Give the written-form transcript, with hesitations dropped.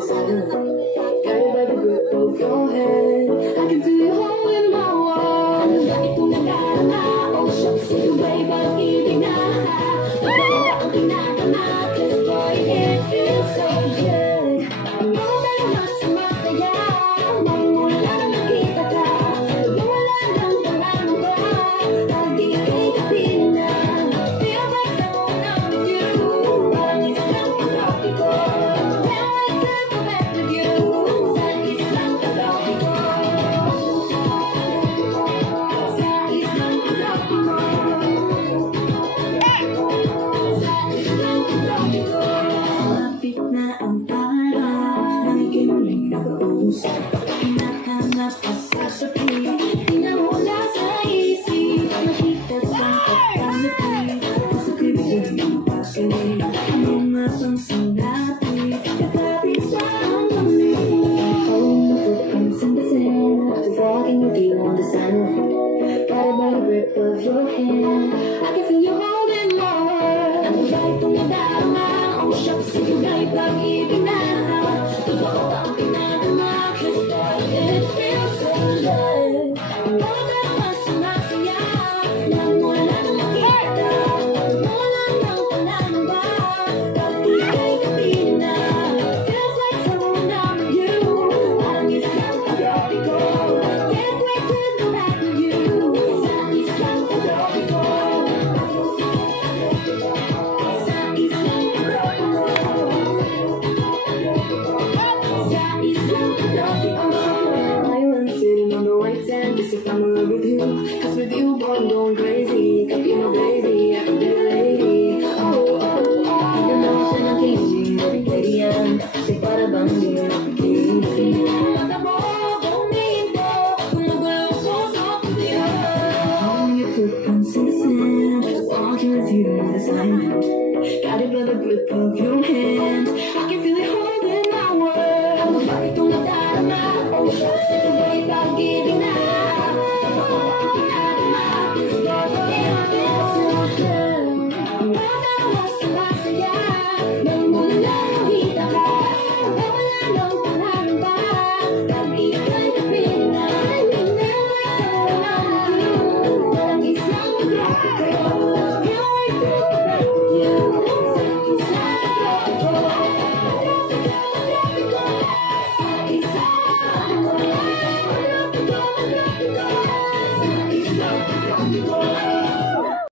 the sun. Guided by the grip of your hand, I can feel you holding my wall. Ano ba itong nadarama? Oh, shucks, sige way pag-ibig na. Totoo ba ang tinatama? 'Cause boy, it feels so good. Oo, pero mas masaya magmula na nakita ka. Wala lang pangamba, pag ika'y kapilin na. Feels like someone I'm with you. Parang isang pag-api ko. Can't wait to go back with you. Sa isang pag-api ko. Sa isang pag-api ko. Sa isang pag-api ko. Malapit na ang araw, nakikinig nag-uusap. Hinahanap ka sa sabi, di na wala sa isip. Nakita kang pagkamit, sa kribig ng pakinig. Ano nga bang sinabi, kakapit sa ang lamig. Holding my foot from sun to sand, to walking with you on the sun. Guided by the grip of your hand, I can feel you holding more. Ano ba itong nadarama? Oh, shucks, sige nga'y pag-ibig na. Totoo ba ang pinadama? 'Cause boy, it feels so good. Oo, pero mas masaya magmula na makita. Wala nang pangamba, pag ika'y kapilin na. Feels like someone I'm with you. Parang isang pag-api ko. Can't wait to go back with you. Sa isang pag-api ko. Sa isang pag-api ko. Sa isang pag-api ko. I'm sitting on the white sand, just if I'm in love with you. 'Cause with you, boy, I'm going crazy. Copy my baby, I can be a lady. Oh, oh, oh. Hindi na siya nakikinig, nabigay yan. Kasi para bang di mo nakikinig. Mata mo, buminto, gumagalaw ko sa pusiya. Holding your foot from sun to sand, walking with you on this island. Guided by the grip of your hand, I can feel it holding my world. Ano ba itong nadarama? Oh, shucks, ito ba'y pag-ibig na? Totoo ba ang pinadama? 'Cause boy, it feels so good. Oo, pero mas masaya magmula na nakita ka. Wala nang pangamba, pag ika'y kapilin na. Never someone I'm with you. Parang isang pag-api ko.